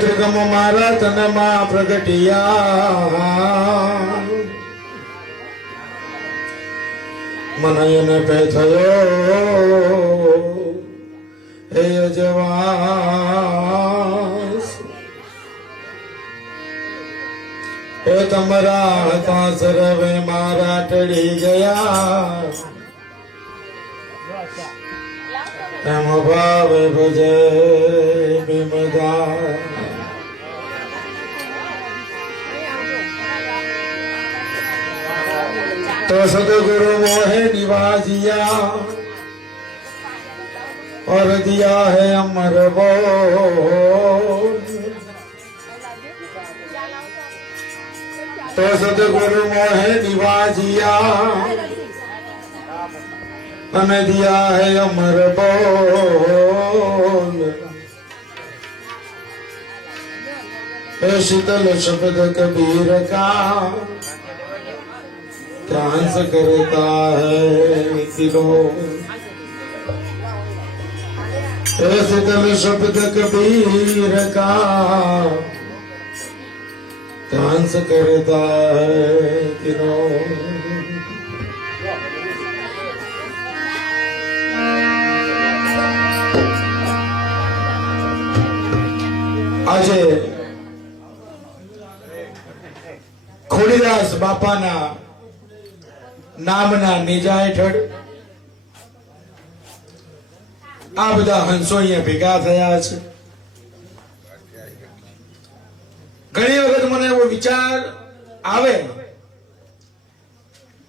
ત્રિકમ મારા તનમાં પ્રગટિયા મનયન પે થયો હે અજવાસ એ તમારા હતા સર્વે મારા ટળી ગયા એમ ભાવે ભજે બિમદા तो सदगुरु मोहे निवाजिया और दिया है अमर बोल। तो सदगुरु मोहे निवाजिया और दिया है अमर बोल। शीतल शब्द कबीर का डांस करता है दिलों शीतल शब्द कबीर का डांस करता है दिलों। આજે ખોડીદાસ બાપાના નામના નીજા હેઠળ આ બધા હંસો અહીંયા ભેગા થયા છે। ઘણી વખત મને એવો વિચાર આવે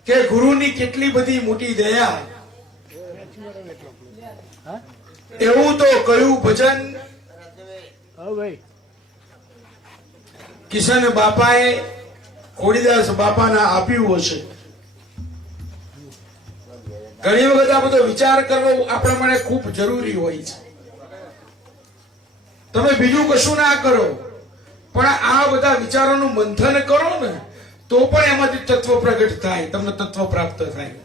કે ગુરુની કેટલી બધી મોટી દયા। એવું તો કયું ભજન કિશન બાપાએ ખોડીદાસ બાપાના આપ્યું હશે। ઘણી વખત આ બધો વિચાર કરવો આપણા માટે ખૂબ જરૂરી હોય છે। તમે બીજું કશું ના કરો પણ આ બધા વિચારોનું મંથન કરો ને તો પણ એમાંથી તત્વ પ્રગટ થાય, તમને તત્વ પ્રાપ્ત થાય।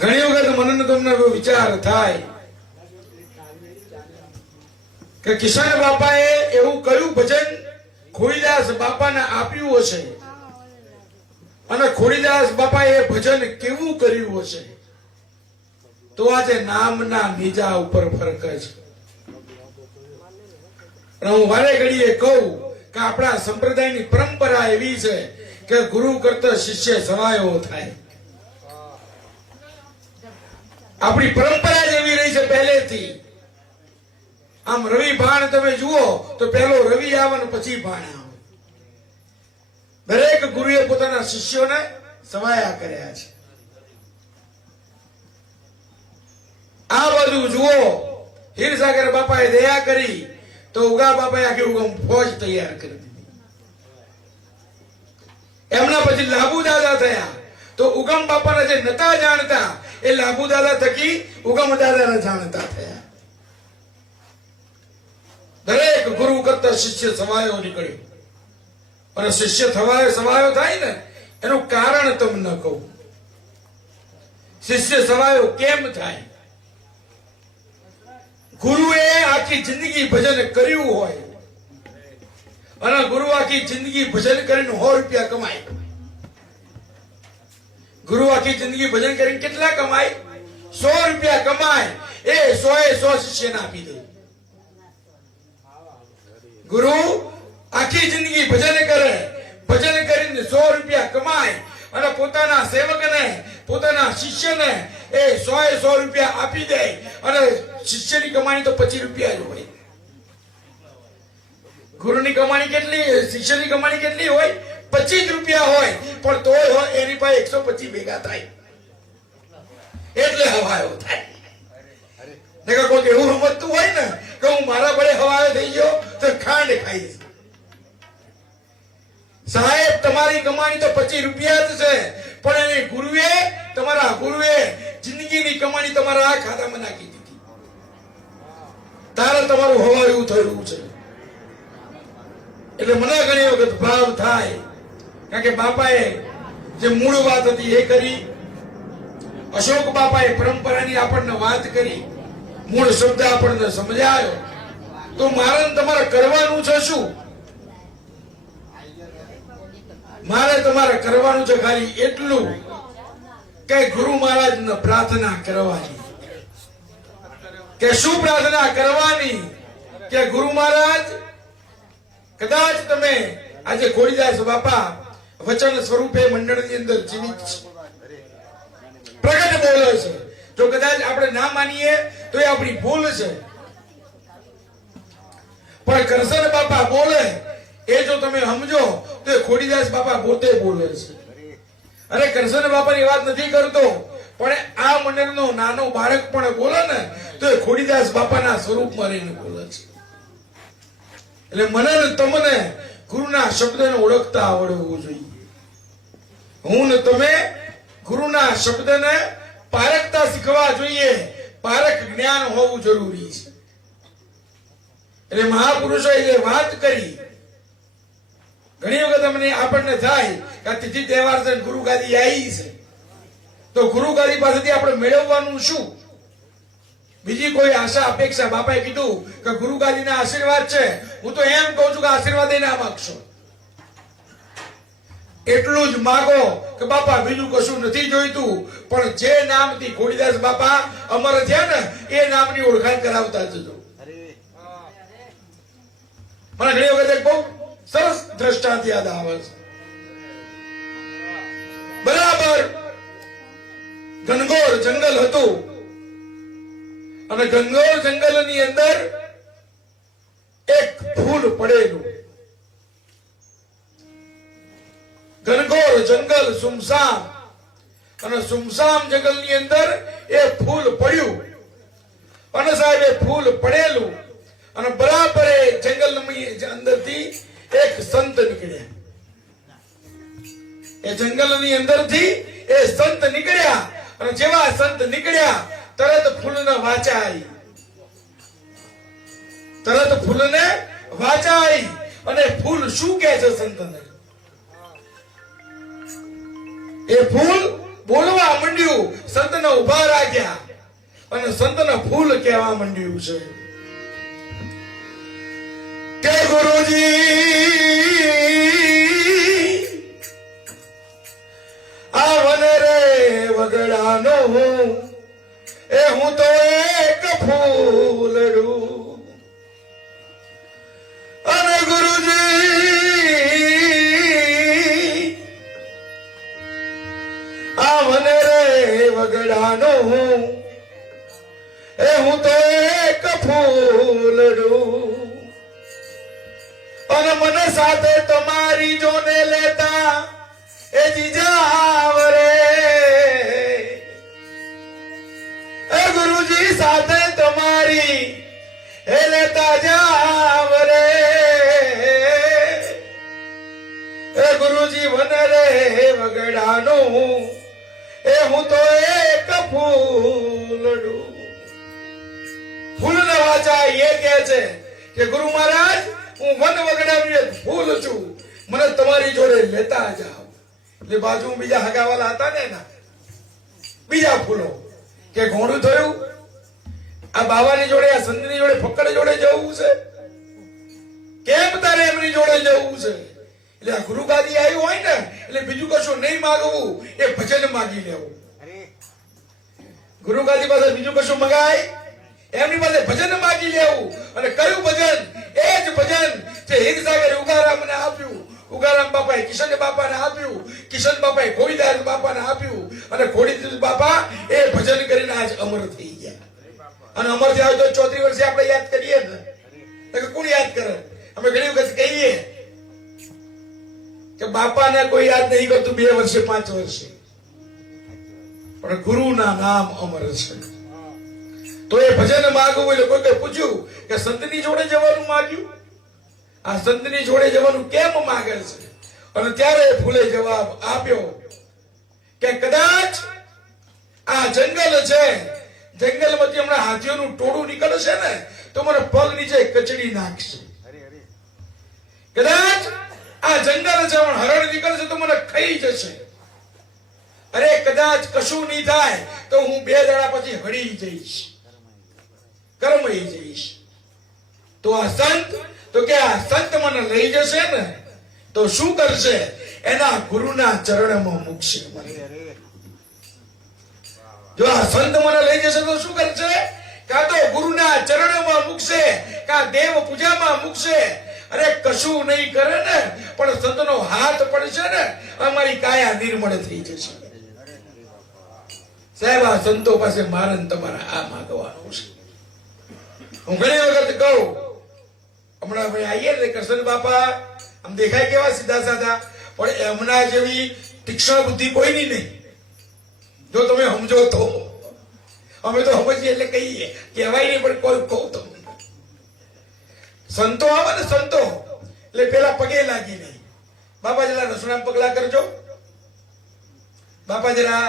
ઘણી વખત મને તમને એવો વિચાર થાય કે કિશન બાપાએ એવું કયું ભજન ખોડીદાસ બાપાને આપ્યું હશે અને ખોડીદાસ બાપાએ ભજન કેવું કર્યું હશે તો આજે નામના નીજા ઉપર ફરક છે। હું વારે ઘડીએ કહું કે આપણા સંપ્રદાયની પરંપરા એવી છે કે ગુરુ કરતા શિષ્ય સવાયો થાય। આપણી પરંપરા જ એવી રહી છે પહેલેથી। આમ રવિ ભાણ તમે જુઓ તો પહેલો રવિ આવે ને પછી ભાણ આવે। દરેક ગુરુએ પોતાના શિષ્યોને સવાયા કર્યા છે। આ બાજુ જુઓ હીરસાગર બાપાએ દયા કરી તો ઉગા બાપાએ આખી ઉગમ ફોજ તૈયાર કરી દીધી। એમના પછી લાબુ દાદા થયા તો ઉગમ બાપાને જે નતા જાણતા એ લાબુ દાદા થકી ઉગમ દાદાને જાણતા થયા। દરેક ગુરુ કરતા શિષ્ય સવાયો નીકળ્યો અને શિષ્ય સવાયો થાય ને એનું કારણ તમને કહું। શિષ્ય સવાયો કેમ થાય? ગુરુએ આખી જિંદગી ભજન કર્યું હોય અને ગુરુ આખી જિંદગી ભજન કરીને 100 રૂપિયા કમાય। ગુરુ આખી જિંદગી ભજન કરીને કેટલા કમાય? 100 રૂપિયા કમાય। એ 100 શિષ્યને આપી દે। गुरु आखी जिंदगी भजन करे, भजन કરીને 100 રૂપિયા કમાય અને પોતાના સેવકને પોતાના શિષ્યને એ 100 રૂપિયા આપી દે અને શિષ્યની કમાણી તો 25 રૂપિયા જ હોય। ગુરુની કમાણી કેટલી, શિષ્યની કમાણી કેટલી હોય? 25 રૂપિયા હોય, પણ તોય હોય એની પાસે 125 ભેગા થાય એટલે હવાયો થાય. નકર કોઈ એવું સમજતું હોય ને કે હું મારા બળે હવાયો થઈ ગયો તો ખાંડ ખાઈશ. સાહેબ તમારી કમાણી તો 25 રૂપિયા જ છે, પણ એની ગુરુએ, તમારા ગુરુએ જિંદગીની કમાણી તમારા આ ખાતામાં નાખી દીધી. તારે તમારું હવાયું થયું છે. એટલે મને ઘણી વખત ભાવ થાય, કારણ કે બાપાએ જે મૂળ વાત હતી એ કરી, અશોક બાપાએ પરંપરાની આપણને વાત કરી, મૂળ શબ્દ આપણને સમજાયો. તો મારે તમારે કરવાનું છે શું? મારે તમારે કરવાનું છે ખાલી એટલું કે ગુરુ મહારાજને પ્રાર્થના કરવાની. કે શું પ્રાર્થના કરવાની? કે ગુરુ મહારાજ, કદાચ તમે આજે ખોડીદાસ બાપા વચન સ્વરૂપે મંડળની અંદર જીવિત છે, પ્રગટ બોલે છે. જો કદાચ આપણે ના માનીએ તો એ આપણી ભૂલ છે, પણ કરશન બાપા બોલે એ જો તમે સમજો તો એ ખોડીદાસ બાપા પોતે બોલે છે. અરે કરશન બાપાની વાત નથી કરતો, પણ આ મંડળનો નાનો બાળક પણ બોલે ને તો એ ખોડીદાસ બાપાના સ્વરૂપમાં રહીને બોલે છે. એટલે મને ને તમને ગુરુના શબ્દને ઓળખતા આવડવું જોઈએ. હું ને તમે ગુરુના શબ્દને પારખતા શીખવા જોઈએ. પારખ જ્ઞાન હોવું જરૂરી છે. એટલે મહાપુરુષોએ જે વાત કરી, ઘણી વખત આપણને થાય કે તિથિ તહેવાર છે, ગુરુ ગાદી આવી છે, તો ગુરુ ગાદી પાસેથી આપણે મેળવવાનું શું? બીજી કોઈ આશા અપેક્ષા? બાપાએ કીધું કે ગુરુ ગાદીના આશીર્વાદ છે. હું તો એમ કહું છું કે આશીર્વાદ ના માગશો, એટલું જ માગો કે બાપા બીજું કશું નથી જોઈતું, પણ જે નામથી ખોડીદાસ બાપા અમર થયા ને એ નામની ઓળખાણ કરાવતા જજો. મને ઘણી વખત એક બહુ સરસ દ્રષ્ટાંત યાદ આવે છે. બરાબર ઘનઘોર જંગલ હતું, અને ઘનઘોર જંગલની અંદર એક ફૂલ પડેલું. ઘનઘોર જંગલ સુમસામ, અને સુમસામ જંગલની અંદર એ ફૂલ પડ્યું. અને સાહેબ એ ફૂલ પડેલું, અને બરાબર એ જંગલની અંદરથી એક સંત નીકળ્યા. એ જંગલની અંદરથી એ સંત નીકળ્યા, અને જેવા સંત નીકળ્યા તરત ફૂલને વાચા આવી. તરત ફૂલને વાચા આવી. અને ફૂલ શું કહે છે સંતને? એ ફૂલ બોલવા માંડ્યું, સંતને ઉભા રાખ્યા, અને સંતને ફૂલ કહેવા માંડ્યું છે કે ગુરુજી આ વન રે વગડાનો હું, એ હું તો એક ફૂલડું. અને ગુરુજી આ વન રે વગડાનો હું, એ હું તો એક ફૂલડું. અને મને સાથે તમારી જોને લેતા એ જીજાવ રે. એ ગુરુજી સાથે તમારી એ લેતા જાવ રે. એ ગુરુજી વન રે વગડાનું, એ હું તો એક ફૂલડું. ફૂલ વાચા એ કહે છે કે ગુરુ મહારાજ હું વન વગડાનું એક ફૂલ છું, મને તમારી જોડે લેતા જાઓ. એટલે બાજુ બીજા હગાવાલા હતા ને એના બીજા ફૂલો કે ઘોડું થયું, આ બાવાની જોડે, આ સંતની જોડે, ફક્કડ જોડે જવું છે, કેમ તારે એમની જોડે જવું છે? એટલે આ ગુરુ ગાદી આવ્યું હોય ને એટલે બીજું કશું નહીં માગવું, એ ભજન માગી લેવું. ગુરુ ગાદી પાસે બીજું કશું મગાય? એમની પાસે ભજન માગી લેવું. અને કયું ભજન? એ જ ભજન જે હિરસાગર ઉગારામને આપ્યું, ઉગારામ બાપાએ કિશન બાપાને આપ્યું, કિશન બાપાએ ખોડીદાસ બાપાને આપ્યું, અને ખોડીદાસ બાપા એ ભજન કરીને આજ અમર થઈ ગયા. અને અમર થયા તો 34 વર્ષે આપણે યાદ કરીએ ને, તો કોણ યાદ કરે? અમે ઘણી વખત કહીએ કે બાપાને કોઈ યાદ નહીં કરતું 2 વર્ષે 5 વર્ષે, પણ ગુરુના નામ અમર છે. તો એ ભજન માગવું એટલે કોઈ પૂછ્યું કે સંતની જોડે જવાનું માગ્યું, આ સંતની જોડે જવાનું કેમ માગે છે? અને ત્યારે ફૂલે જવાબ આપ્યો કે કદાચ આ જંગલ છે, જંગલમાંથી હમણાં હાથીઓનું ટોળું નીકળશે ને તો મને પગ નીચે કચડી નાખશે. કદાચ આ જંગલ છે પણ હરણ નીકળશે તો મને ખાઈ જશે. અરે કદાચ કશું નહીં થાય તો હું 2 દાડા પછી હળી જઈશ, કરમાઈ જઈશ. તો આ સંત તો કે આ સંત મને લઈ જશે ને તો શું કરશે? એના ગુરુના ચરણમાં મૂકશે મને. જો આ સંત મને લઈ જશે તો શું કરશે? કાં તો ગુરુના ચરણમાં મૂકશે, કાં દેવ પૂજામાં મૂકશે. અરે કશું નહીં કરે ને પણ સંતનો હાથ પડશે ને અમારી કાયા નિર્મળ થઈ જશે. સાહેબ આ સંતો પાસે મારે તમારે આ માગવાનું છે. હું ઘણી વખત કહું, હમણાં ભાઈ આવીએ ને કૃષ્ણ બાપા આમ દેખાય કેવા સીધા સાધા, પણ એમના જેવી તીક્ષ્ણ બુદ્ધિ કોઈની નહીં. જો તમે સમજો તો, અમે તો સમજીએ એટલે કહીએ, કહેવાય નહીં પણ કોઈ કહું તમને. સંતો આવે ને સંતો એટલે પેલા પગે લાગી નહીં, બાપા જરા રસોડામાં પગલા કરજો, બાપા જરા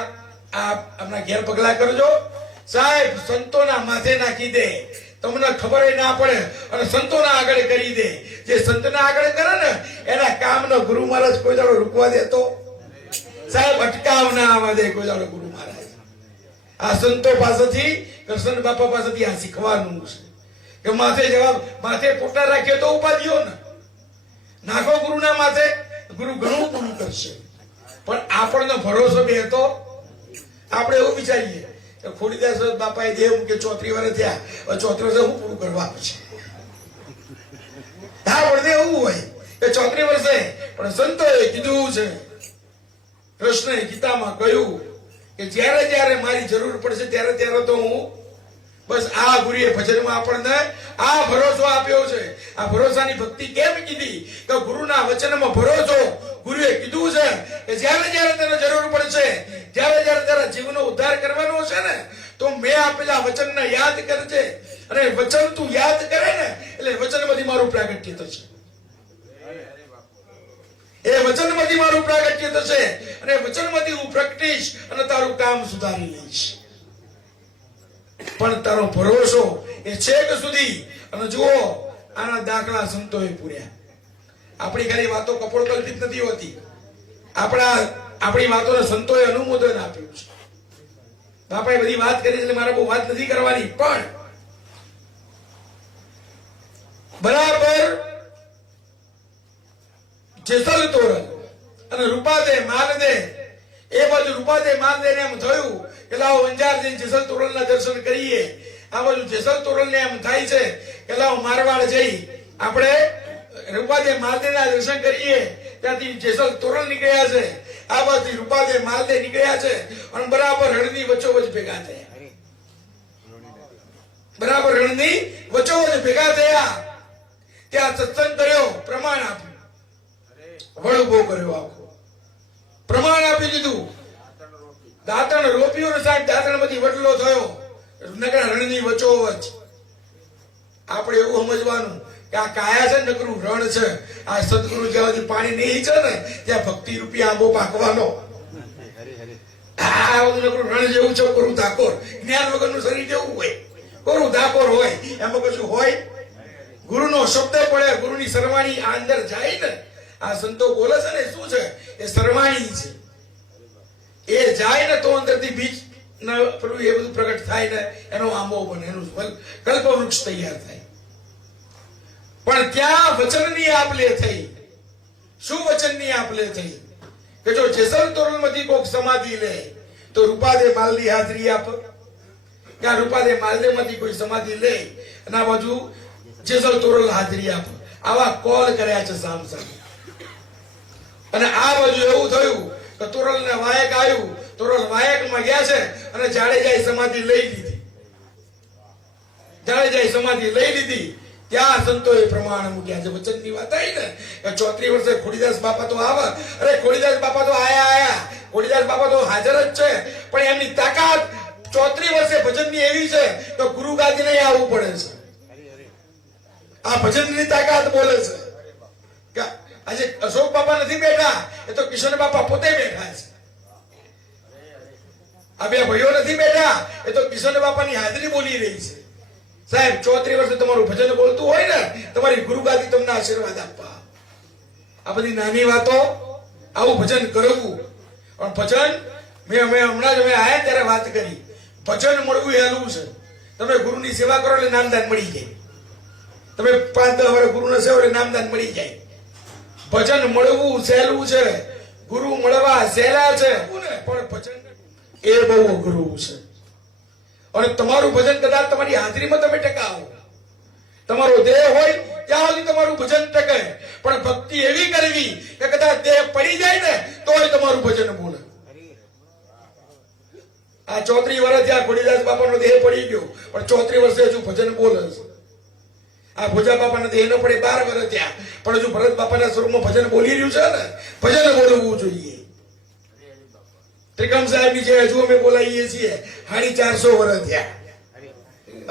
આપણા ઘેર પગલા કરજો. સાહેબ સંતોના માથે નાખી દે, તમને ખબર ના પડે, અને સંતોના આગળ કરી દે. જે સંતના આગળ કરે ને એના કામનો ગુરુ મહારાજ કોઈ દાડો રૂકવા દેતો સાહેબ, અટકાવ ના આવવા દે કોઈ દાડો ગુરુ મહારાજ. આ સંતો પાસેથી, કૃષ્ણ બાપા પાસેથી આ શીખવાનું છે કે માથે જવાબ, માથે પોતા રાખીએ તો ઉપાધિઓ ને નાખો ગુરુના માથે, ગુરુ ઘણું પૂરું કરશે. પણ આપણને ભરોસો બે તો આપણે એવું વિચારીએ કે ખોડીદાસ બાપાએ દેવ કે 34 વર્ષ થયા, 34 વર્ષે હું પૂરું કરવા છે. હા પણ એવું હોય કે 34 વર્ષે, પણ સંતોએ કીધું છે, કૃષ્ણએ ગીતામાં કહ્યું કે જ્યારે જ્યારે મારી જરૂર પડશે ત્યારે ત્યારે તો હું બસ. આ ગુરુએ ભજનમાં આપણને આ ભરોસો આપ્યો છે. આ ભરોસાની ભક્તિ કેમ કીધી? કે ગુરુના વચનમાં ભરોસો. ગુરુએ કીધું છે કે જ્યારે જ્યારે તને જરૂર પડશે, જ્યારે જ્યારે તારા જીવનનો ઉદ્ધાર કરવાનો છે ને તો મેં આપેલા વચનને યાદ કરજે. અને વચન તું યાદ કરે ને એટલે વચનમાંથી મારું પ્રાગટ્ય થશે. એ વચનમાંથી મારું પ્રાગટ્ય થશે અને વચનમાંથી હું પ્રગટીશ અને તારું કામ સુધારી લઈશ. પણ તારો ભરોસો એ છેક સુધી. અને જુઓ આના દાખલા સંતોએ પૂર્યા. આપણી ખાલી વાતો કપોળકલ્પિત નથી હોતી, આપણી વાતોને સંતોએ અનુમોદન આપ્યું છે. બાપાએ બધી વાત કરી એટલે મારે બહુ વાત નથી કરવાની, પણ બરાબર જેસલ તોરલ અને રૂપાદે માલદે, એ બાજુ રૂપાદે માલદે ને એમ થયું કે લાવો અંજાર જઈને જેસલ તોરલ ના દર્શન કરીએ. આ બાજુ જેસલ તોરલ ને એમ થાય છે કે લાવો મારવાડ જઈ આપણે રૂપાદે માલદે ના દર્શન કરીએ. ત્યાંથી જેસલ તોરલ નીકળ્યા છે, આ બાજુ રૂપાદે માલદે નીકળ્યા છે અને બરાબર રણની વચ્ચોવચ ભેગા થયા. બરાબર રણની વચ્ચોવચ ભેગા થયા. ત્યાં સત્સંગ કર્યો, પ્રમાણ આપ્યું, વળગો કર્યો, આખો પ્રમાણ આપી દીધું. દાંતણ રોપ્યું ને સાહેબ દાંતણમાંથી વડલો થયો નકરા રણની વચ્ચોવચ. આપણે એવું સમજવાનું કે આ કાયા છે નકરું રણ છે. આ સદગુરુ જ્યાં પાણી નહીં છે ને ત્યાં ભક્તિ રૂપી આંબો પાકવાનો. આ નકરું રણ જેવું છે, કોરું ધાકોર. જ્ઞાન વગરનું શરીર કેવું હોય? કોરું ધાકોર હોય. એમાં કશું હોય? ગુરુનો શબ્દ પડે, ગુરુની સરવાણી આ અંદર જાય ને, આ સંતો બોલે છે ને શું છે? એ સરવાણી છે. એ જાય ને તો અંદરથી બીજ એ બધું પ્રગટ થાય ને એનો આંબો બને, એનું કલ્પ વૃક્ષ તૈયાર થાય. પણ ત્યાં વચનની આપ-લે થઈ. શું વચનની આપ-લે થઈ? કે જો જેસલ તોરલ માંથી કોક સમાધિ લે તો રૂપાદે માલદી હાજરી આપ. ત્યાં રૂપાદે માલદે માંથી કોઈ સમાધિ લે અને આ બાજુ જેસલ તોરલ હાજરી આપ. આવા કોલ કર્યા છે સામ સામે. અને આ બાજુ એવું થયું કે તોરલ ને વાયક આવ્યું, તોરલ વાયક માં ગયા છે અને જાડેજાએ સમાધિ લઈ લીધી. જાડેજાએ સમાધિ લઈ લીધી. ત્યાં સંતોએ પ્રમાણ મૂક્યા છે. વચનની વાત આવી ને કે 34 વર્ષે ખોડીદાસ બાપા તો આવે. અરે ખોડીદાસ બાપા તો આયા. ખોડીદાસ બાપા તો હાજર જ છે, પણ એમની તાકાત 34 વર્ષે ભજનની એવી છે તો ગુરુ ગાદી નહીં આવવું પડે છે. આ ભજનની તાકાત બોલે છે કે આજે અશોક બાપા નથી બેઠા, એ તો કિશન બાપા પોતે બેઠા છે. આ બે ભાઈઓ નથી બેઠા, એ તો કિશન બાપાની હાજરી બોલી રહી છે. સાહેબ 34 વર્ષે તમારું ભજન બોલતું હોય ને, તમારી ગુરુ ગાદી તમને આશીર્વાદ આપવા. આ બધી નાની વાતો, આવું ભજન કરવું. પણ ભજન અમે હમણાં જ અમે આયા ત્યારે વાત કરી, ભજન મળવું હેલું છે. તમે ગુરુની સેવા કરો એટલે નામદાન મળી જાય. તમે 5-10 વર્ષ ગુરુને સેવા એટલે નામદાન મળી જાય. ભજન મળવું સહેલું છે, ગુરુ મળવા સહેલા છે, પણ ભજન એ બહુ અઘરું છે. અને તમારું ભજન કદાચ તમારી હાજરીમાં તમે ટકાવો, તમારો દેહ હોય ત્યાં સુધી તમારું ભજન ટકે, પણ ભક્તિ એવી કરવી કે કદાચ દેહ પડી જાય ને તોય તમારું ભજન બોલે. આ 34 વર્ષ ત્યાં ખોડીદાસ બાપાનો દેહ પડી ગયો, પણ 34 વર્ષે હજુ ભજન બોલે છે. આ ભોજા બાપાના દેહ ન પડે 12 વર્ષ ત્યાં, પણ હજુ ભરત બાપાના સ્વરૂપમાં ભજન બોલી રહ્યું છે ને. ભજન બોલવું જોઈએ. ત્રિકમ સાહેબ ની જે હજુ અમે બોલાવીએ છીએ 450 વર્ષ થયા,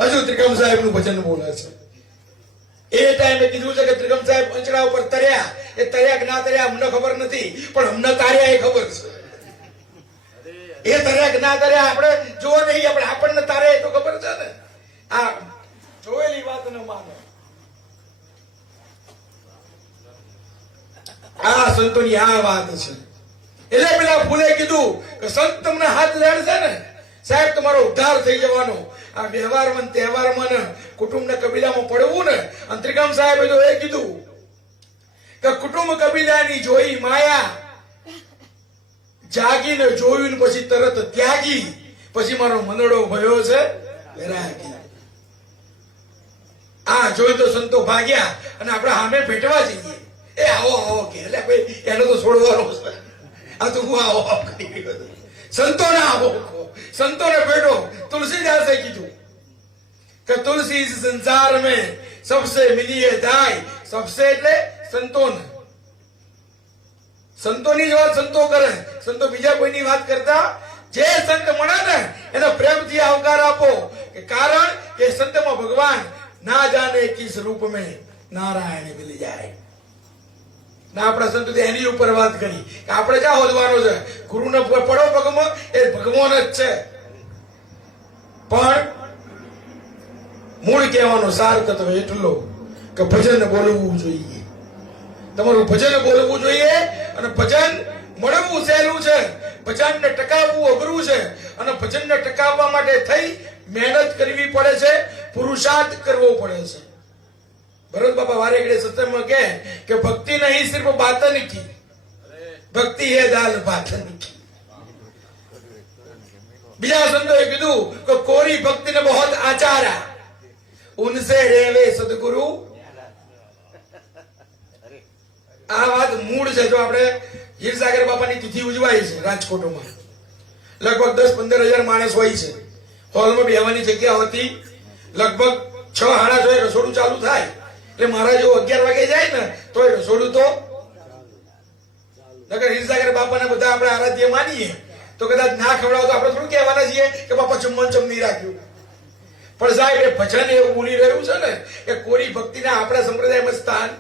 હજુ ત્રિકમ સાહેબ નું ભજન બોલે છે. એ ટાઈમે કીધું છે કે ત્રિકમ સાહેબ પંચડા ઉપર તર્યા, એ તર્યા કે ના તર્યા અમને ખબર નથી, પણ અમને તાર્યા એ ખબર છે. એ તર્યા કે ના તર્યા આપણે જોવો નહીં, આપણને તારે એ તો ખબર છે ને. આ જોયેલી વાત ન માનો. આ સંતોની આ વાત છે. એટલે પેલા ફૂલે કીધું કે સંત તમને હાથ લેડશે ને સાહેબ તમારો ઉદ્ધાર થઈ જવાનો. આ વ્યવહારમાં તહેવારમાં ને કુટુંબ ને કબીલામાં પડવું ને. ત્રિકમ સાહેબે તો એ કીધું કે કુટુંબ કબીલાની જોઈ માયા, જાગીને જોયું ને પછી તરત ત્યાગી, પછી મારો મનડો ભયો છે વૈરાગી. આ જોઈ તો સંતો ભાગ્યા અને આપણે સામે ભેટવા જઈએ. એ આવો આવો કે એટલે ભાઈ એનો તો છોડવાનો છે. આ તો હું આવો કરી ગયો. સંતોને આવો, સંતોને ભેટો. તુલસીદાસે કીધું કે તુલસી इस संसार में सबसे मिलिए दाई. सबसे એટલે સંતોને. સંતોની જ વાત સંતો કરે, સંતો બીજા કોઈની વાત કરતા. જે સંત મળે ને એનો પ્રેમથી આવકાર આપો, કે કારણ કે સંતમાં ભગવાન ના જાને કિસ રૂપ में નારાયણ મિલ જાય. ના આપણા સંતો એની ઉપર વાત કરી કે આપણે ક્યાં હોદવાનો છે. ગુરુને પડો પગમાં, એ ભગવાન જ છે. પણ મૂળ કહેવાનો સાર તત્વ એટલો કે ભજન બોલવું જોઈએ. તમારું ભજન બોલવું જોઈએ. અને ભજન મળવું સહેલું છે, ભજનને ટકાવવું અઘરું છે. અને ભજનને ટકાવવા માટે થઈ મહેનત કરવી પડે છે, પુરુષાર્થ કરવો પડે છે. ભરત બાપા વારે ઘડે સત્સંગમાં કહે કે ભક્તિ નહીં સિર્ફ બાતન की, ભક્તિ है दाल बातन की. બીજા સંતોએ કીધું કે કોરી ભક્તિ ને બહોત આચારા, ઉનસે રેવે સદગુરુ. આ વાત મૂળ છે. જો આપણે હીરસાગર બાપાની તિથિ ઉજવાય છે રાજકોટમાં, લગભગ 10-15 હજાર માણસ હોય છે. હોલમાં બેહવાની જગ્યા હતી. લગભગ 6-6:30 રસોડું ચાલુ થાય. એટલે મારા જો 11 વાગે જાય ને તો રસોડું તો નગર હીરસાગર બાપાને બધા આપણે આરાધ્ય માનીએ તો કદાચ ના ખવડાવો તો આપણે થોડું કહેવાના છીએ કે બાપા જમવાનું ચમ નહીં રાખ્યું. પણ સાહેબ એ ભજન એવું બોલી રહ્યું છે ને કે કોરી ભક્તિના આપણા સંપ્રદાયમાં સ્થાન.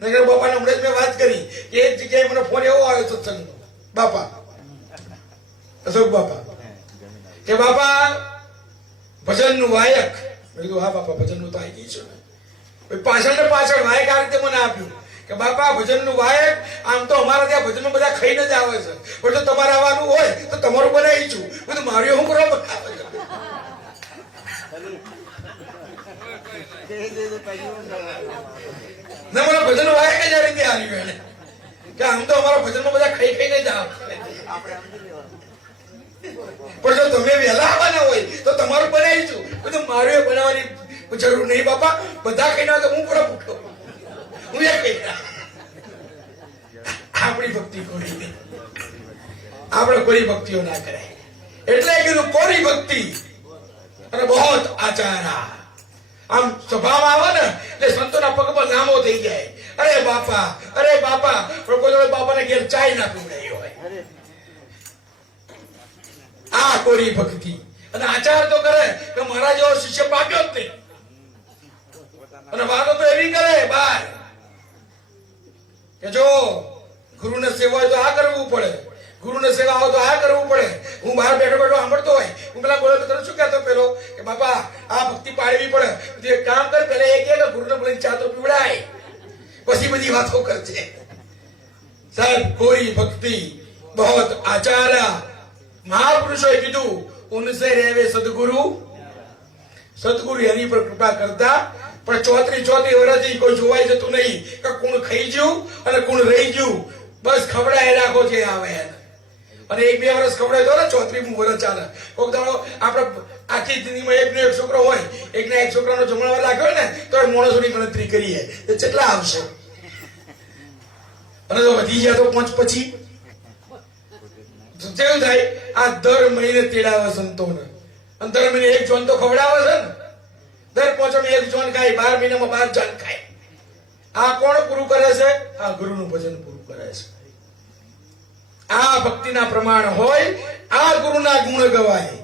નગર બાપાને હમણાં જ મેં વાત કરી કે એક જગ્યાએ મને ફોન એવો આવ્યો સત્સંગનો, બાપા અશોક બાપા કે બાપા ભજનનું વાયક. મેં કીધું હા બાપા ભજનનું તો આવી ગઈ છે. પાછળ ને પાછળ વાયક આ રીતે મને આપ્યું કે બાપા ભજનનું વાયક. આમ તો અમારા ત્યાં ભજનમાં બધા ખાઈને જ આવે છે, પણ જો તમારે આવવાનું હોય તો તમારું બનાવી છું. બધું મારું શું કરવા બનાવે છે. ના મને ભજન વાયક જ આ રીતે આવ્યું એને કે આમ તો અમારા ભજનમાં બધા ખાઈ ખાઈને જ આવે. પણ જો તમે વહેલા આવવાના હોય તો તમારું બનાવી છું. બધું મારું બનાવવાની જરૂર નહીં બાપા. બધા ખાઈને તો હું પૂરા ભૂખો, હું એ કહી આપણી ભક્તિ કોરી નહીં. આપણે કોઈ ભક્તિઓ ના કરાય. એટલે કીધું કોરી ભક્તિ અને બહોત આચારા. આમ સભામાં આવે ને એટલે સંતોના પગમાં નામો થઈ જાય, અરે બાપા, અરે બાપા. પણ કોઈ જોડે બાપાને ઘેર ચાય ના પીવડાવી હોય. આ કોરી ભક્તિ. અને આચાર તો કરે કે મારા જેવો શિષ્ય પાક્યો જ નહીં. અને વાતો તો એવી કરે બાર કે જો ગુરુને સેવા હોય તો આ કરવું પડે, ગુરુને સેવા હોય તો આ કરવું પડે. હું બહાર બેઠો બેઠો સાંભળતો હોય, હું પેલા બોલો તો તને શું કહેતો પેલો કે બાપા આ ભક્તિ પાડવી પડે. તું એક કામ કર, પેલા એ કે ગુરુને બોલીને ચા તો પીવડાય, પછી બધી વાતો કરજે. સાહેબ કોરી ભક્તિ બહોત આચાર્ય મહાપુરુષોએ કીધું ઉનસે રહેવે સદગુરુ. સદગુરુ એની પર કૃપા કરતા. પણ 34 વર્ષથી કોઈ જોવાય જતું નહીં કે કોણ ખાઈ ગયું અને કોણ રહી ગયું. બસ ખવડાય રાખો છે આવે એને. અને 1-2 વર્ષ ખવડાય તો ને 34મું વર્ષ ચાલે. કોઈક દાડો આપણે આખી જિંદગીમાં એકનો એક છોકરો હોય, એકના એક છોકરાનો જમણવાર રાખ્યો હોય ને તો માણસોની ગણતરી કરીએ તો કેટલા આવશે. અને તો વધી ગયા તો 5 પછી કેવું થાય? આ દર મહિને તેડાવે સંતોને, અને દર મહિને એક જોન તો ખવડાવે છે ને. દર 5 મહિને એક જોન ખાય, 12 મહિનામાં 12 જોન ખાય. આ કોણ પૂરું કરે છે? આ ગુરુનું ભજન પૂરું કરે છે. આ ભક્તિના પ્રમાણ હોય, આ ગુરુના ગુણ ગવાય.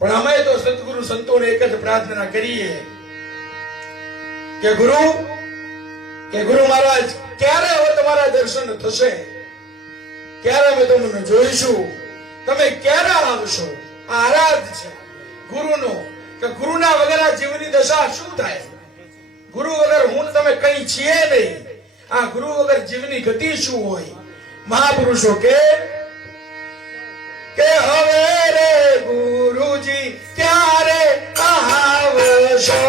પણ અમે તો સદગુરુ સંતોને એક જ પ્રાર્થના કરીએ કે ગુરુ મહારાજ ક્યારે હવે તમારા દર્શન થશે, ક્યારે અમે તમને જોઈશું, તમે ક્યારે આવશો? આ આરાધ છે ગુરુનો કે ગુરુના વગર આ જીવની દશા શું થાય? ગુરુ વગર હું તમે કઈ છીએ નહીં. આ ગુરુ વગર જીવની ગતિ શું હોય? મહાપુરુષો કે હવે રે ગુરુજી ક્યારે આવશો?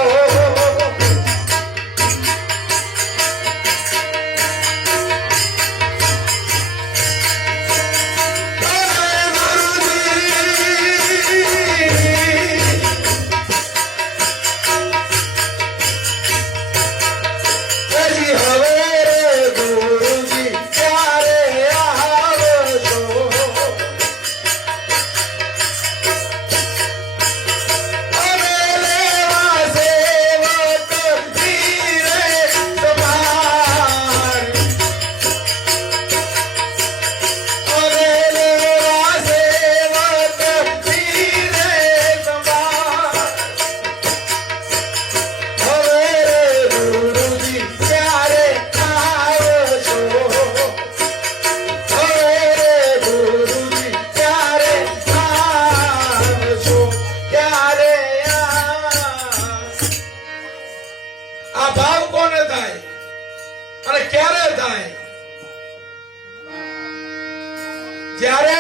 જ્યારે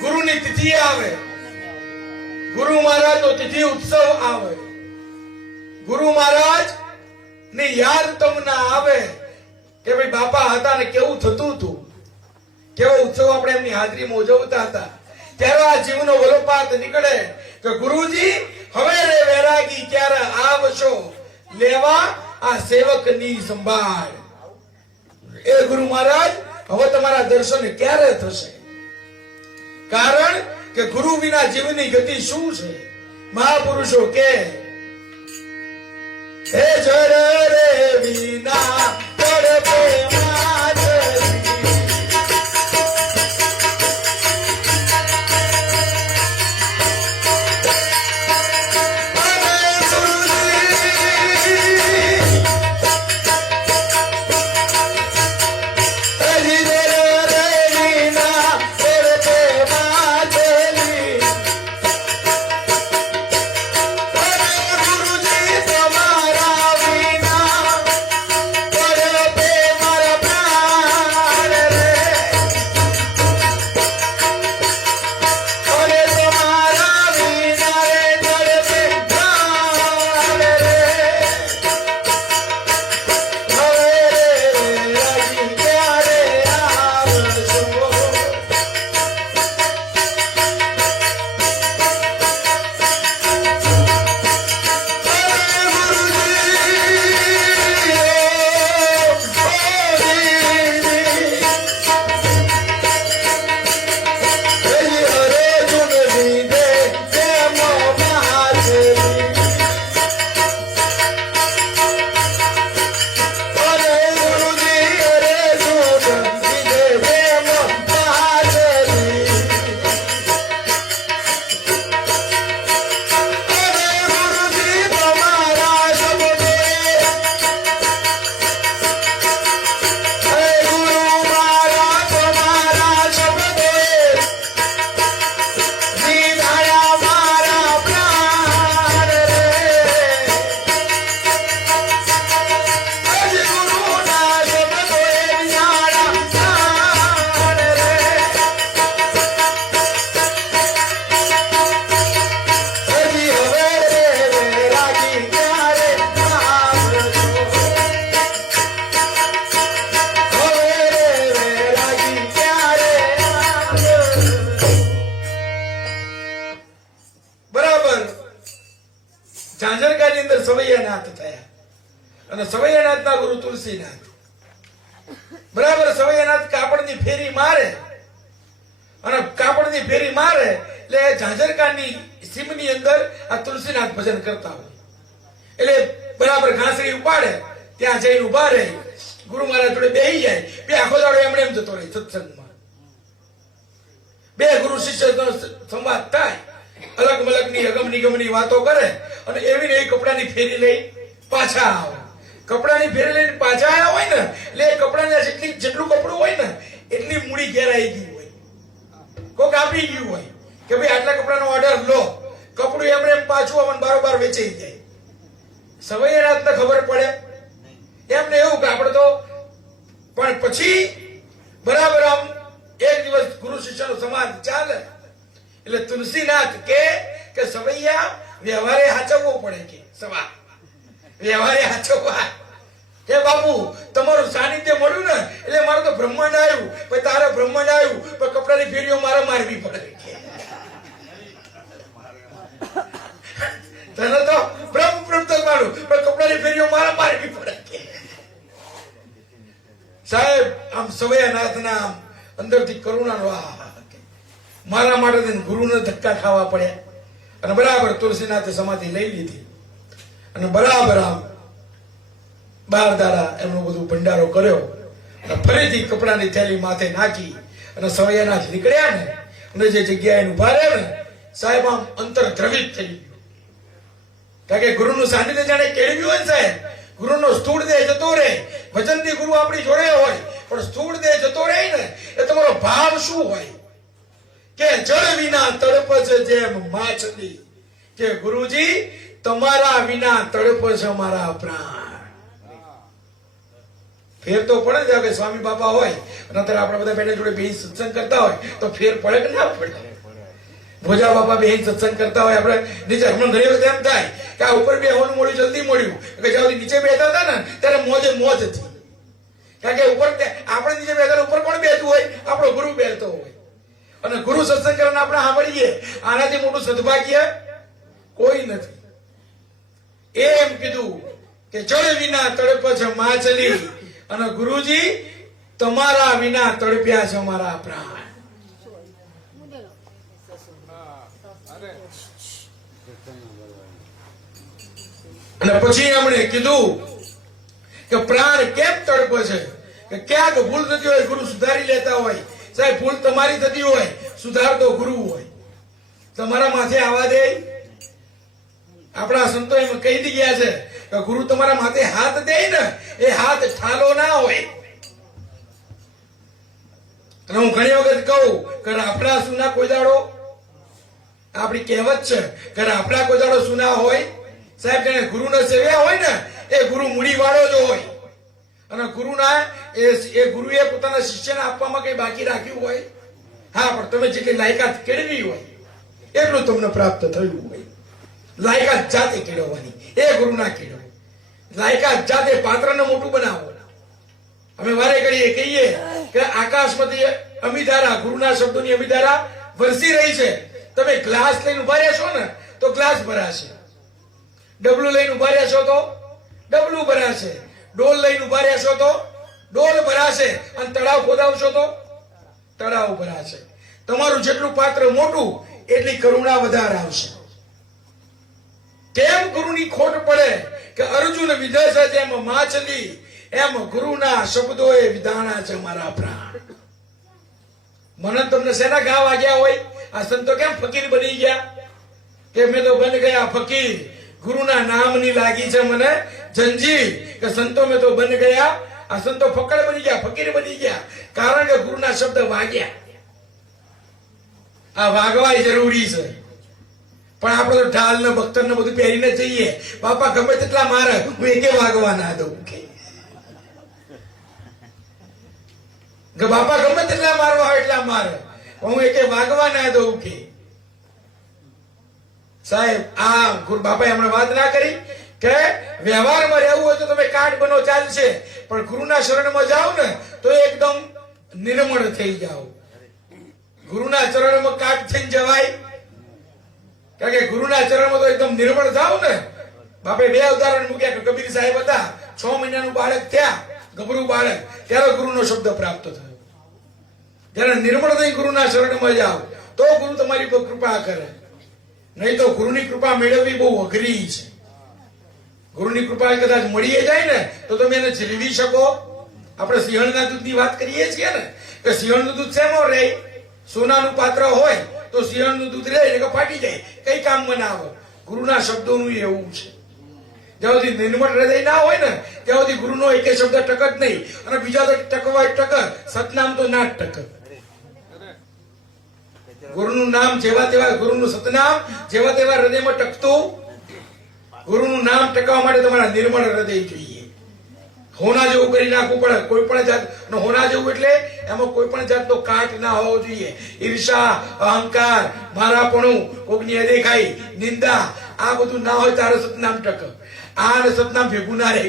ગુરુની તિથિ આવે, ગુરુ મહારાજ નો તિથિ ઉત્સવ આવે, ગુરુ મહારાજ ની યાદ તમને આવે કે ભાઈ બાપા હતા ને કેવું થતું હતું, કેવો ઉત્સવ આપણે એમની હાજરીમાં ઉજવતા હતા, ત્યારે આ જીવનો વલોપાત નીકળે કે ગુરુજી હવે રે વૈરાગી ક્યારે આવશો લેવા આ સેવકની સંભાળ. એ ગુરુ મહારાજ હવે તમારા દર્શન ક્યારે થશે? કારણ કે ગુરુ વિના જીવની ગતિ શું છે? મહાપુરુષો કે હે જર રે વિના તડપે ઝાંઝરકાની અંદર સવૈયાનાથ થયા અને સવૈયાનાથના ગુરુ તુલસીનાથ. બરાબર, સવૈયાનાથ કાપડની ફેરી મારે અને કાપડની ફેરી મારે એટલે ઝાંઝરકાની સીમની અંદર આ તુલસીનાથ ભજન કરતા હોય. એટલે બરાબર ઘાસડી ઉપાડે, ત્યાં જઈને ઉભા રહે, ગુરુ મહારાજ જોડે બેસી જાય. બે આખો દાડો એમણે એમ જતો રહે સત્સંગમાં. બે ગુરુ શિષ્યનો સંવાદ થાય, અલગ મલગની અગમ નિગમની વાતો કરે અને એવી ને એવી કપડાની ફેરી લઈ પાછા આવે. કપડાની ફેરી લઈને પાછા આવ્યા હોય ને એટલે એ કપડાના જેટલું કપડું હોય ને એટલી મૂડી ઘેરાઈ ગઈ હોય. કોક આપી ગયું હોય કે ભાઈ આટલા કપડાનો ઓર્ડર લો. કપડું એમણે એમ પાછું આવવાનું બારોબાર વેચાઈ જાય. સવૈયાનાથને ખબર પડે એમને એવું કે આપણે તો પણ પછી બરાબર આમ એક દિવસ ગુરુ શિષ્યનો સંવાદ ચાલે એટલે તુલસીનાથ કે સવૈયા વ્યવહારે હાચવવો પડે કે સવા વ્યવહારે હાચવવા કે બાપુ તમારું સાનિધ્ય મળ્યું ને એટલે મારું તો બ્રહ્માંડ આવ્યું, પછી તારે બ્રહ્માંડ આવ્યું, પણ કપડાની ફેરીઓ મારે મારવી પડે કે તને તો બ્રહ્મ પ્રાપ્ત મારું, પણ કપડાની ફેરીઓ મારે મારવી પડે કે સાહેબ. આમ સવૈયાનાથના અંદરથી કરુણાનો મારા માટે ગુરુને ધક્કા ખાવા પડ્યા અને બરાબર તુલસીનાથે સમાધિ લઈ લીધી અને બરાબર આમ 12 દાડા એમનો બધું ભંડારો કર્યો અને ફરીથી કપડાની થેલી માથે નાખી અને સવૈયાનાથ નીકળ્યા ને અને જે જગ્યાએ ઉભા રહ્યા ને સાહેબ આમ અંતર દ્રવિત થઈ ગયું. કારણ કે ગુરુનું સાનિધ્ય જાણે કેળવ્યું હોય સાહેબ. ગુરુનો સ્થૂળ દેહ જતો રહે, વચનથી ગુરુ આપણી જોડે હોય પણ સ્થૂળ દેહ જતો રહે ને એ તમારો ભાવ શું હોય કે જળ વિના તડપે જેમ માછલી, કે ગુરુજી તમારા વિના તડપે છે મારા પ્રાણ. ફેર તો પડે છે કે સ્વામી બાપા હોય અને અત્યારે આપણે બધા બેઠા જોડે બેસી સત્સંગ કરતા હોય તો ફેર પડે કે ના પડે? ભોજા બાપા બેસી સત્સંગ કરતા હોય, આપણે નીચે હમણાં ઘણી વખત એમ થાય કે આ ઉપર બેહવાનું મળ્યું જલ્દી મળ્યું કે જ્યાં નીચે બેઠા હતા ને ત્યારે મોજે મોજ હતી. કારણ કે ઉપર આપણે નીચે બેઠા ઉપર કોણ બેઠું હોય? આપણો ગુરુ બેઠતો હોય અને ગુરુ સત્સંગ કરીને આપણે સાંભળીએ, આનાથી મોટું સદભાગ્ય કોઈ નથી. એમ કીધું કે જળ વિના તડપે છે માછલી અને ગુરુજી તમારા વિના તડપ્યા છે મારા પ્રાણ. અને પછી એમણે કીધું કે પ્રાણ કેમ તડપે છે કે ક્યાંક ભૂલ થતી હોય ગુરુ સુધારી લેતા હોય. સાહેબ ભૂલ તમારી થતી હોય, સુધારતો ગુરુ હોય. તમારા માથે આવા દે? આપણા સંતો એમ કહી ગયા છે કે ગુરુ તમારા માથે હાથ દે ને એ હાથ ઠાલો ના હોય. અને હું ઘણી વખત કહું કે આપણા સુના કોઈ દાડો, આપણી કહેવત છે કે આપણા કોઈ દાડો સુના હોય સાહેબ. જેને ગુરુને સેવ્યા હોય ને એ ગુરુ મૂડી વાળો જ હોય અને ગુરુના એ ગુરુએ પોતાના શિષ્યને આપવામાં કઈ બાકી રાખ્યું હોય? હા, પણ તમે જેટલી લાયકાત કેળવી હોય એટલું તમને પ્રાપ્ત થયું હોય. લાયકાત જાતે કેળવવાની, એ ગુરુના કેળવે. લાયકાત જાતે પાત્રને મોટું બનાવો. અમે વારે ઘડીએ કહીએ કે આકાશમાંથી અમીધારા, ગુરુના શબ્દોની અમીધારા વરસી રહી છે. તમે ગ્લાસ લઈને ઉભા રહેશો ને તો ગ્લાસ ભરાશે, ડબલું લઈને ઉભા રહેશો તો ડબલું ભરાશે, ડોલ લઈને ઉભા રહેશો તો ડોલ ભરાશે અને તળાવ ખોદાવશો તો તળાવ ભરાશે. તમારું જેટલું પાત્ર મોટું એટલી કરુણા વધારે આવશે. કેમ ગુરુની ખોટ પડે કે અર્જુન વિધે છે જેમ માછલી એમ ગુરુના શબ્દોએ વિધાણા છે મારા પ્રાણ. મને તમને શેના ઘા વાગ્યા હોય? આ સંતો કેમ ફકીર બની ગયા કે મેં તો બન ગયા ફકીર, ગુરુના નામની લાગી છે મને જંજીર, કે સંતો મેં તો બન ગયા. આ સંતો ફકડ બની ગયા, ફકીર બની ગયા કારણ કે ગુરુના શબ્દ વાગ્યા. આ વાગવા જરૂરી છે. પણ આપણે તો ઢાલ ને બખ્તર ને બધું પહેરીને જઈએ. બાપા ગમે તેટલા મારે, હું એકે વાગવા ના દઉં કે બાપા ગમે તેટલા મારવા હોય એટલા મારે, હું એકે વાગવા ના દઉં કે સાહેબ. આ ગુરુ બાપાએ હમણાં વાત ના કરી કે વ્યવહારમાં રહેવું હોય તો તમે કાટ બનો ચાલશે, પણ ગુરુના શરણમાં જાઓ ને તો એકદમ નિર્મળ થઈ જાઓ. ગુરુના ચરણમાં કાટ થઈને જવાય? કારણ કે ગુરુના ચરણમાં તો એકદમ નિર્મળ થાવ ને બાપે બે ઉદાહરણ મૂક્યા કે કબીર સાહેબ હતા, 6 મહિનાનું બાળક થયા, ગભરું બાળક, ત્યારે ગુરુનો શબ્દ પ્રાપ્ત થયો. જ્યારે નિર્મળ થઈ ગુરુના શરણમાં જાઓ તો ગુરુ તમારી પર કૃપા કરે, નહીં તો ગુરુની કૃપા મેળવવી બહુ અઘરી છે. ગુરુની કૃપા કદાચ મળી જાય ને તો તમે એને ઝીલવી શકો. આપણે સિંહણના દૂધની વાત કરીએ છીએ ને કે સિંહણનું દૂધ શેમાં રહે? સોનાનું પાત્ર હોય તો સિંહણનું દૂધ રહે એટલે ફાટી જાય, કઈ કામમાં ના આવે. ગુરુના શબ્દોનું એવું છે. જ્યાં સુધી નિર્મળ હૃદય ના હોય ને ત્યાં સુધી ગુરુનો એક શબ્દ ટક જ નહીં, અને બીજા તો ટકવા ટક, સતનામ તો ના ટક. ગુરુનું નામ જેવા તેવા, ગુરુનું સતનામ જેવા તેવા હૃદયમાં ટકતું. ગુરુનું નામ ટકાવવા માટે તમારા નિર્મળ હૃદય જોઈએ. હોના જેવું કરી નાખવું પડે. કોઈ પણ જાત હોના જેવું એટલે એમાં કોઈ પણ જાતનો કાંટ ના હોવો જોઈએ. ઈર્ષા, અહંકાર, મારાપણું, કોકની અદેખાઈ, નિંદા, આ બધું ના હોય તારે સતનામ ટક. આ સતનામ ભેગું ના રહે.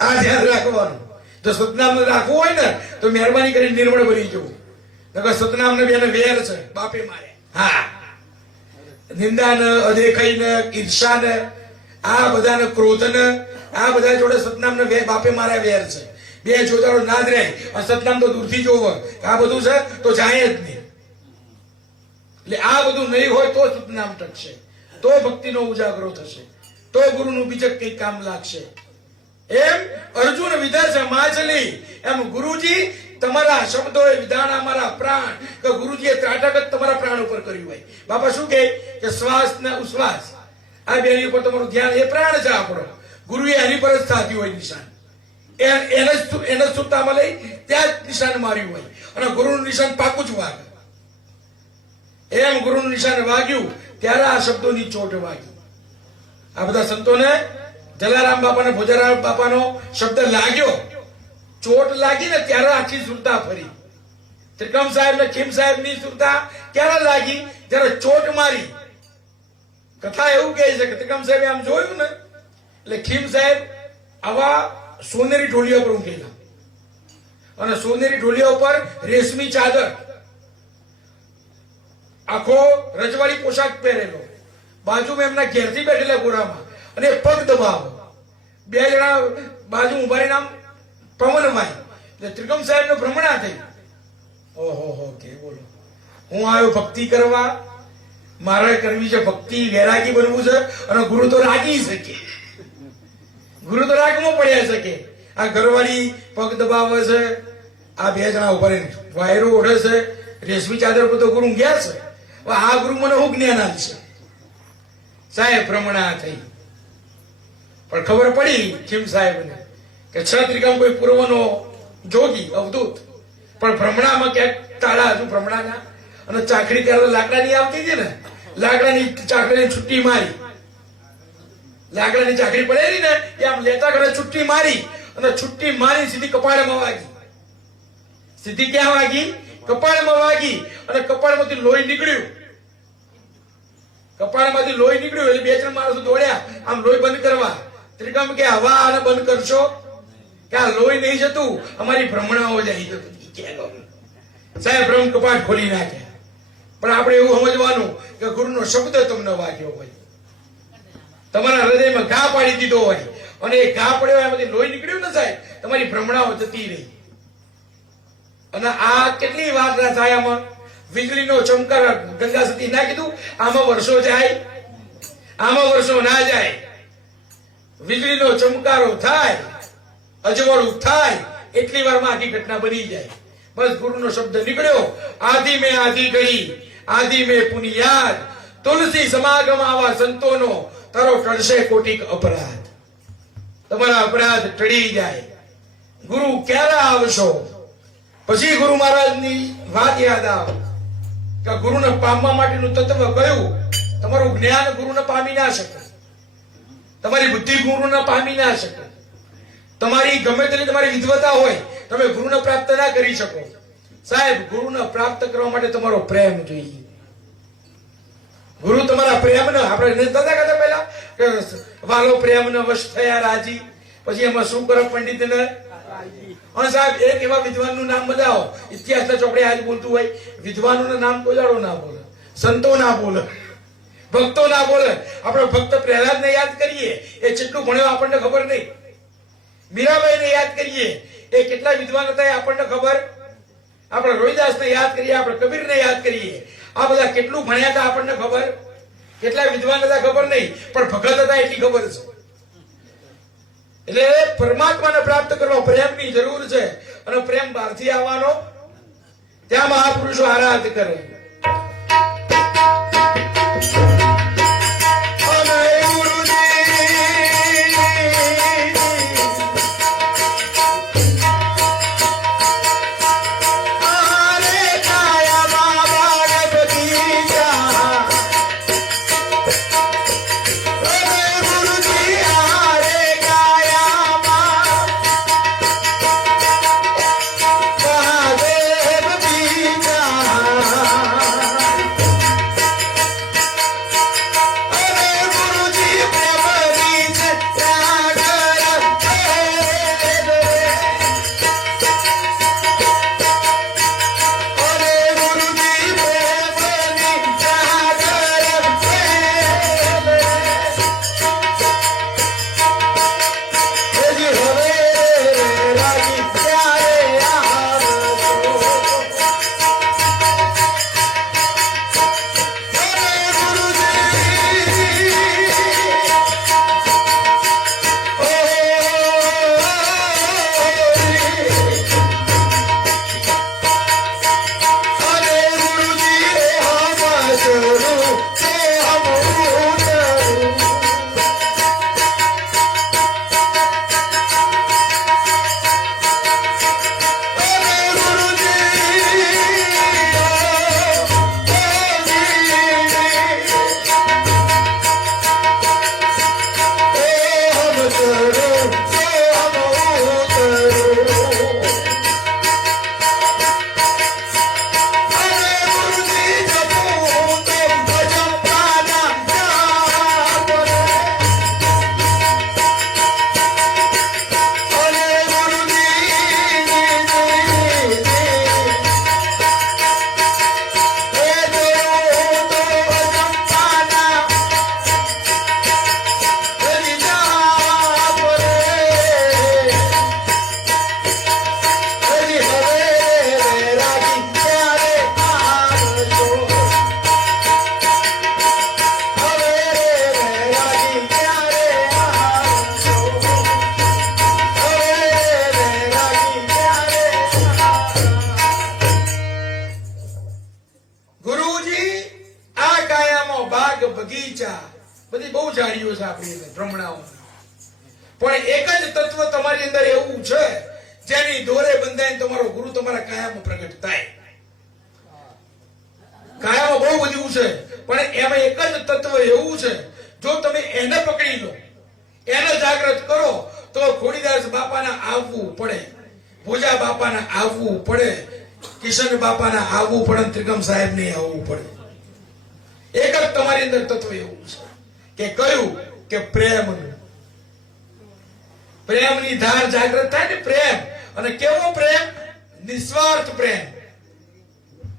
આ ધ્યાન રાખવાનું. જો સતનામ રાખવું હોય ને તો મહેરબાની કરીને નિર્મળ બની જવું. સતનામ ને બેને વેર છે, બાપે મારે. હા, નિંદા ને, અદેખાઈ ને, ઈર્ષા ને, આ બધાને, ક્રોધ ને, આ બધા જોડે સતનામ ને બાપે મારા વેર છે. બે જોતારો ના જ રહે. સતનામ તો દૂરથી જોવો. આ બધું છે તો જાય જ નહીં. એટલે આ બધું નહીં હોય તો સતનામ ટકશે, તો ભક્તિનો ઉજાગરો થશે, તો ગુરુનું બીજક કઈ કામ લાગશે. એમ અર્જુન વિધર્ષ માછલી, એમ ગુરુજી તમારા શબ્દો એ વિધાન અમારા પ્રાણ, કે ગુરુજીએ ત્રાટક જ તમારા પ્રાણ ઉપર કર્યું હોય. બાપા શું કહે કે શ્વાસ ને ઉશ્વાસ, આ બેની ઉપર તમારું ધ્યાન, એ પ્રાણ છે આપણો. ગુરુએ એની પર જ સાધ્યું હોય નિશાન. એને જ સુરતામાં લઈ ત્યાં જ નિશાન માર્યું હોય, અને ગુરુનું નિશાન પાકું જ વાગે. એમ ગુરુનું નિશાન વાગ્યું ત્યારે આ શબ્દોની ચોટ વાગી. આ બધા સંતોને જલારામ બાપા ને ભોજરામ બાપાનો શબ્દ લાગ્યો, ચોટ લાગી ને ત્યારે આખી સુરતા ફરી. ત્રિકમ સાહેબ ને ખીમ સાહેબ ની સુરતા ક્યારે લાગી? જયારે ચોટ મારી. કથા એવું કહે છે કે ત્રિકમ સાહેબ આમ જોયું ને એટલે ખીમ સાહેબ આવા સોનેરી ઢોલિયા પર ઊંઘેલા, અને સોનેરી ઢોલિયા ઉપર રેશમી ચાદર, આખો રજવાડી પોશાક પહેરેલો, બાજુમાં એમના ઘેરથી બેઠેલા ગોરામાં, અને પગ દબાવો. બે જણા બાજુ ઉભા રહીને આમ પવનવાય. એટલે ત્રિકમ સાહેબ ને ભ્રમણા થઈ. ઓહો કે બોલો, હું આવ્યો ભક્તિ કરવા, મારે કરવી છે ભક્તિ, વૈરાગી બનવું છે, અને ગુરુ તો રાગી શકે, ગુરુ તો રાગમાં પડ્યા શકે. આ ઘરવાળી પગ દબાવે છે, આ બે જણા ઉભા રહીને વાયરો ઓઢે છે, રેશમી ચાદર પર તો ગુરુ ગયા છે. આ ગુરુ મને હું જ્ઞાન આપશે? સાહેબ ભ્રમણા થઈ. પણ ખબર પડી ખીમ સાહેબને કે ત્રિકમ કોઈ પૂર્વનો જોગી અવધૂત, પણ ભ્રમણામાં ક્યાંક તાળા હજુ ભ્રમણાના, અને ચાકડી ત્યારે લાકડાની આવતી હતી ને, લાકડાની ચાકડીની છુટ્ટી મારી. લાકડાની ચાકડી પડેલી ને એ આમ લેતા કરે છુટ્ટી મારી, અને છુટ્ટી મારી સીધી કપાળમાં વાગી. સીધી ક્યાં વાગી? કપાળમાં વાગી. અને કપાળમાંથી લોહી નીકળ્યું. કપાળમાંથી લોહી નીકળ્યું એટલે બે ત્રણ માણસો દોડ્યા આમ લોહી બંધ કરવા. ત્રિકમ કે હવા આને બંધ કરશો કે આ લોહી નહીં જતું, અમારી ભ્રમણાઓ જાય જતું. સાહેબ ભ્રમ કપાટ ખોલી નાખ્યા. પણ આપણે એવું સમજવાનું કે ગુરુનો શબ્દ તમને વાગ્યો હોય, તમારા હૃદયમાં ઘા પાડી દીધો હોય, અને એ ઘા પડ્યો એમાંથી લોહી નીકળ્યું ને સાહેબ, તમારી ભ્રમણાઓ જતી રહી. અને આ કેટલી વાર થાય આમાં? વીજળીનો ચમકાર ગંગા સતી ના કીધું, આમાં વર્ષો જાય, આમાં વર્ષો ના જાય. વીજળીનો ચમકારો થાય, અજવાળું થાય, એટલી વારમાં આખી ઘટના બની જાય. બસ ગુરુનો શબ્દ નીકળ્યો, આદિ મેં આદિ કરી, આદિ મેં પુનિયાદ, તુલસી સમાગમ આવા સંતોનો, તારો ટળશે કોટિક અપરાધ. તમારા અપરાધ ટળી જાય. ગુરુ ક્યારે આવશો? પછી ગુરુ મહારાજની વાત યાદ આવે કે ગુરુને પામવા માટેનું તત્વ કયું? તમારું જ્ઞાન ગુરુને પામી ના શકે, તમારી બુદ્ધિ ગુરુને પામી ના શકે, તમારી ગમે તેટલી તમારી વિદ્વતા હોય તમે ગુરુને પ્રાપ્ત ના કરી શકો. સાહેબ ગુરુને પ્રાપ્ત કરવા માટે તમારો પ્રેમ જોઈએ. ગુરુ તમારા પ્રેમ ને આપણે નતા કહેતા પહેલા કે વાલો પ્રેમ ને વશ થયા રાજી, પછી એમાં શું કરો પંડિત ને? અને સાહેબ એક એવા વિદ્વાનનું નામ બતાવો, ઇતિહાસના ચોપડે આજ બોલતું હોય, વિદ્વાનોનું નામ કોઈ દાડો ના બોલે, સંતો ના બોલે, ભક્તો ના બોલે. આપણે ભક્ત પ્રહલાદને યાદ કરીએ, એ કેટલું ભણ્યો આપણને ખબર નહીં. મીરાબાઈને યાદ કરીએ, એ કેટલા વિદ્વાન હતા એ આપણને ખબર. આપણે રોહિદાસને યાદ કરીએ, આપણે કબીરને યાદ કરીએ, આ બધા કેટલું ભણ્યા હતા આપણને ખબર. કેટલા વિદ્વાન હતા ખબર નહીં, પણ ભગત હતા એટલી ખબર છે. એટલે પરમાત્માને પ્રાપ્ત કરવા પ્રેમની જરૂર છે, અને પ્રેમ બહારથી આવવાનો, ત્યાં મહાપુરુષો આરાધ કરે. બગીચા બધી બહુ જાળીઓ છે આપણી અંદર ભ્રમણાઓ, પણ એક જ તત્વ તમારી અંદર એવું છે જેની દોરે બંધાઈને તમારો ગુરુ તમારા કાયામાં પ્રગટ થાય. કાયામાં બહુ બધું છે, પણ એમાં એક જ તત્વ એવું છે, જો તમે એને પકડી લો, એને જાગૃત કરો, તો ખોડીદાસ બાપાના આવવું પડે, ભોજા બાપાના આવવું પડે, કિશન બાપાના આવવું પડે, ત્રિકમ સાહેબ ને આવવું પડે. એક જ તમારી અંદર તત્વ એવું છે કે કયું કે પ્રેમનું. પ્રેમની ધાર જાગૃત થાય ને, પ્રેમ. અને કેવો પ્રેમ? નિસ્વાર્થ પ્રેમ.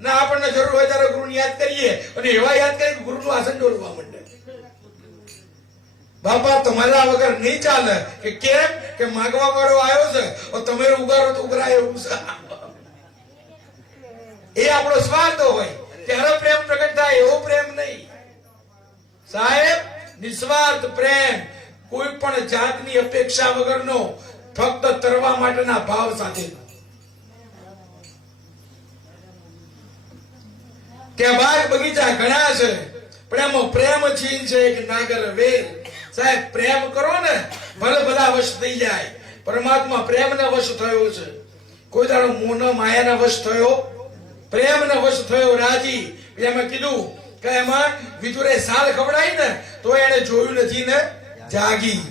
ના આપણને જરૂર હોય ત્યારે ગુરુને યાદ કરીએ, અને એવા યાદ કરીએ કે ગુરુનું આસન ડોલવા માંડે. બાપા તમારા વગર નહીં ચાલે. કે કેમ? કે માગવા વાળો આવ્યો છે, તમે ઉગારો તો ઉગરાય એવું છે. એ આપણો સ્વાર્થ હોય ત્યારે પ્રેમ પ્રગટ થાય, એવો પ્રેમ નહીં સાહેબ. નિસ્વાર્થ પ્રેમ, કોઈ પણ જાતની અપેક્ષા વગરનો, ફક્ત તરવા માટેના ભાવ સાથે. કે બાગ બગીચા ઘણા છે, પણ એમાં પ્રેમ છીન છે એક નાગર વેર. સાહેબ પ્રેમ કરો ને, ભલે બધા વશ થઈ જાય. પરમાત્મા પ્રેમના વશ થયો છે. કોઈ દાડો મોહના માયાના વશ થયો, પ્રેમના વશ થયો. રાજી એમાં કીધું કે એમાં વિદુરે સાલ ખવડાવી ને તો એને જોયું નથી ને જાગી.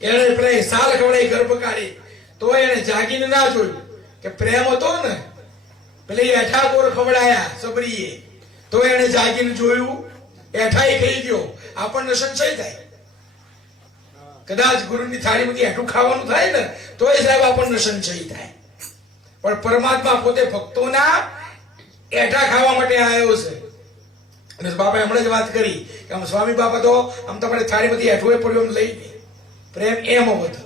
એને પેલા સાલ ખવડાવી ગર્ભ કાઢી તો એને જાગીને ના જોયું. કે પ્રેમ હતો ને, પેલી એઠા ગોર ખવડાયા સબરીએ તો એને જાગીને જોયું, એઠાઈ ખાઈ ગયો. આપણને સંશય થાય, કદાચ ગુરુની થાળીમાંથી એઠું ખાવાનું થાય ને તો એ સાહેબ આપણને સંશય થાય. પણ પરમાત્મા પોતે ભક્તોના એઠા ખાવા માટે આવ્યો છે. અને બાપાએ હમણાં જ વાત કરી કે આમ સ્વામી બાપા તો આમ તમારે થાળીમાંથી હેઠું પડ્યું એમ લઈ પ્રેમ એમ વધે.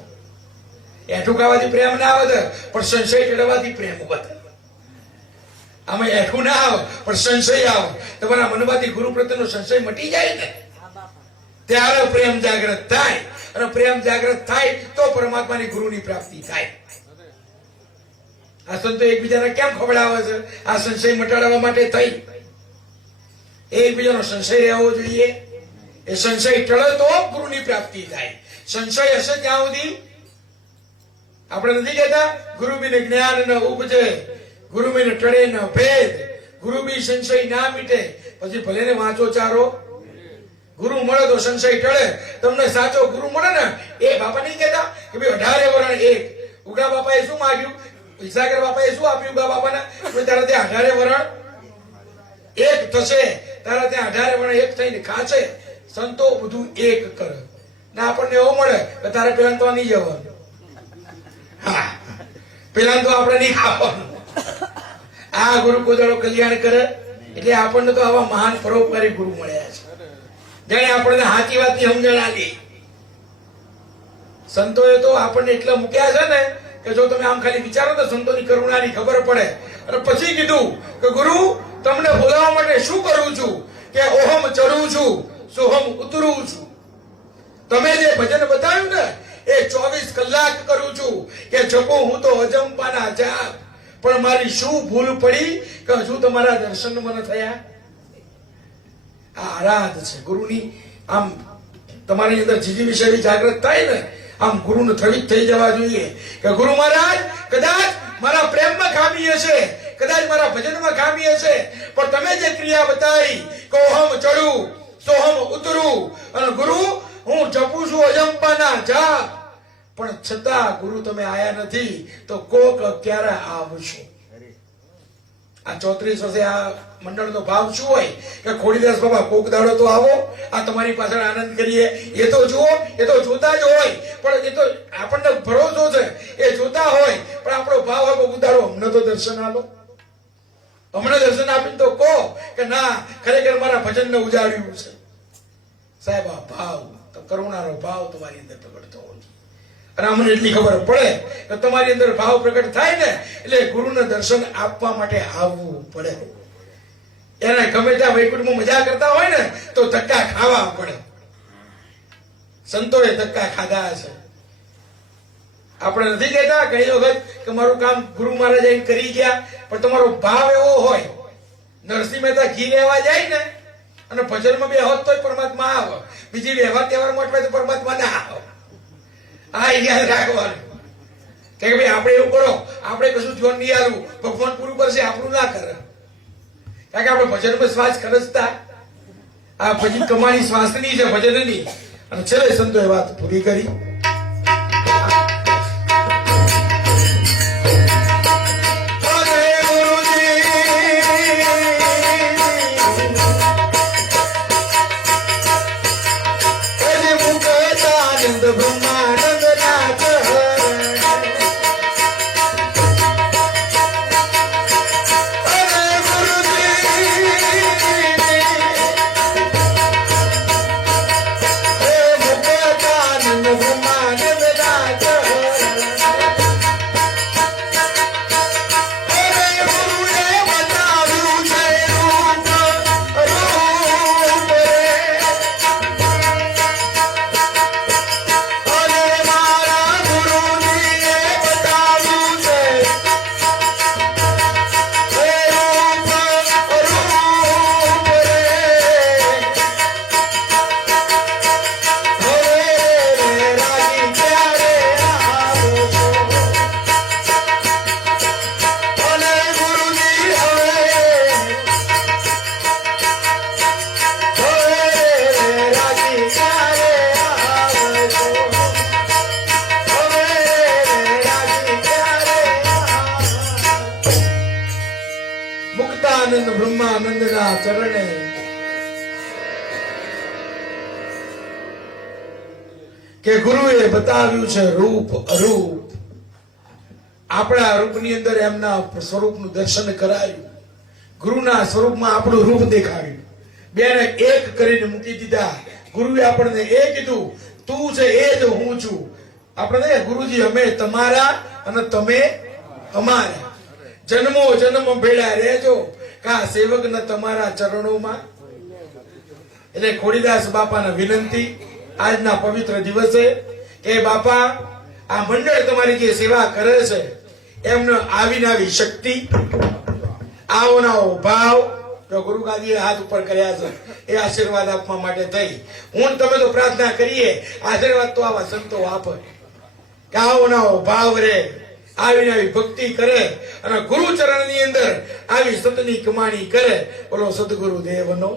હેઠું ખાવાથી પ્રેમ ના વધે, પણ સંશય ચડવાથી પ્રેમ વધે. આમાં હેઠું ના આવે પણ સંશય આવે. તમારા મનમાંથી ગુરુ પ્રત્યેનો સંશય મટી જાય ને ત્યારે પ્રેમ જાગૃત થાય, અને પ્રેમ જાગૃત થાય તો પરમાત્માની ગુરુની પ્રાપ્તિ થાય. આ સંતો એકબીજાને કેમ ખવડાવે છે? આ સંશય મટાડવા માટે થઈ. એકબીજાનો સંશય રહેવો જોઈએ. એ સંશય ટળે તો ગુરુની પ્રાપ્તિ થાય. સંશય હશે ત્યાં સુધી આપણે નથી કહેતા ગુરુબીને જ્ઞાન ન ઉપજે, ગુરુબીને ટળે ન ભેદ, ગુરુબી સંશય ના મીટે. પછી ભલે ને વાંચો ચારો, ગુરુ મળે તો સંશય ટળે. તમને સાચો ગુરુ મળે ને, એ બાપા નહીં કહેતા કે ભાઈ 18 વરણ એક. ઉગા બાપાએ શું માંગ્યું? વિસાગર બાપાએ શું આપ્યું? ઉગા બાપાને તારા ત્યાં 18 વરણ એક થશે, તારા ત્યાં 18 વરણ એક થઈને ખાશે. સંતો બધું એક કરે ને આપણને એવું મળે કે તારે પેલા તો નહીં જવાનું. હા, પેલા તો આપણે નહીં ખાવાનું. આ ગુરુ કોદાળો કલ્યાણ કરે એટલે આપણને તો આવા મહાન પરોપકારી ગુરુ મળ્યા છે, જેને આપણને સાચી વાતની સમજણ આપી. સંતોએ તો આપણને એટલા મૂક્યા છે ને કે જો તમે આમ ખાલી વિચારો તો સંતોની કરુણાની ખબર પડે. અને પછી કીધું કે ગુરુ તમને બોલાવવા માટે શું કરું છું? કે ઓહમ ચડું છું, સોહમ ઉતરું છું. તમે જે ભજન બતાવ્યું ને એ 24 કલાક કરું છું કે જપું હું તો અજંપાના જાપ. પણ મારી શું ભૂલ પડી કે હજુ તમારા દર્શન મને થયા? આ આરાધ છે ગુરુની. આમ તમારી અંદર જીજી વિશે જાગૃત થાય ને, આમ ગુરુને થવી થઈ જવા જોઈએ કે ગુરુ મહારાજ કદાચ મારા પ્રેમમાં ખામી હશે, કદાચ મારા ભજનમાં ખામી હશે, પણ તમે જે ક્રિયા બતાવી કે ઓહમ ચડું સોહમ ઉતરું, અને ગુરુ હું જપું છું અજંપાના જાપ, પણ છતાં ગુરુ તમે આયા નથી તો કોક ક્યારે આવશો? આ 34 વર્ષે આ મંડળનો ભાવ શું હોય કે ખોડીદાસ બાબા કોક દાડો તો આવો, આ તમારી પાછળ આનંદ કરીએ. એ તો જુઓ, એ તો જોતા જ હોય, પણ એ તો આપણને ભરોસો છે એ જોતા હોય, પણ આપણો ભાવ હોય કોક દાડો અમને તો દર્શન આપો, અમને દર્શન આપીને તો કહો કે ના ખરેખર મારા ભજનને ઉજાડ્યું છે. સાહેબ આ ભાવ તો કરુણાનો ભાવ તમારી અંદર પ્રગટ થવો જોઈએ. અને અમને એટલી ખબર પડે કે તમારી અંદર ભાવ પ્રગટ થાય ને એટલે ગુરુને દર્શન આપવા માટે આવવું પડે. એને ગમે ત્યાં વૈકુંઠમાં મજા કરતા હોય ને તો ધક્કા ખાવા પડે. સંતોએ ધક્કા ખાધા છે. આપણે નથી કહેતા ઘણી વખત કે મારું કામ ગુરુ મહારાજ આવીને કરી ગયા, પણ તમારો ભાવ એવો હોય. નરસિંહ મહેતા ઘી લેવા જાય ને અને ભજનમાં બે હોત તોય પરમાત્મા આવે, બીજી વ્યવહાર તહેવાર મોટવાય તો પરમાત્મા ના આવે. આ યાદ રાખવાનું કે ભાઈ આપણે એવું કરો, આપણે કશું જોન નહીં આવું, ભગવાન પૂરું કરશે, આપણું ના કરે. કારણ કે આપણે ભજનમાં શ્વાસ ખરચતા, આ ભજન કમાણી શ્વાસની છે ભજનની. અને છેલ્લે સંતોએ વાત પૂરી કરી. મુક્તાનંદ બ્રહ્માનંદના ચરણે કે ગુરુએ બતાવ્યું છે રૂપ અરૂપ. આપણા રૂપની અંદર એમના સ્વરૂપનું દર્શન કરાયું, ગુરુના સ્વરૂપમાં આપણું રૂપ દેખાડ્યું. બેને એક કરીને મૂકી દીધા. ગુરુએ આપણને એ કીધું, તું છે એ જ હું છું. આપણે ગુરુજી અમે તમારા અને તમે અમારા, જન્મો જન્મ ભેળા રહેજો કા સેવકના તમારા ચરણોમાં. એટલે ખોડીદાસ બાપાને વિનંતી આજના પવિત્ર દિવસે કે બાપા આ મંડળ તમારી જે સેવા કરે છે એમને આવીને આવી શક્તિ, આવનાવો ભાવ જો ગુરુ ગાદીએ હાથ ઉપર કર્યા છે એ આશીર્વાદ આપવા માટે થઈ હું તમે તો પ્રાર્થના કરીએ આશીર્વાદ તો આવા સંતો આપે કે આવનાવો ભાવ રે, આવીને આવી ભક્તિ કરે અને ગુરુ ચરણ ની અંદર આવી સતની કમાણી કરે. બોલો સદગુરુ દેવનો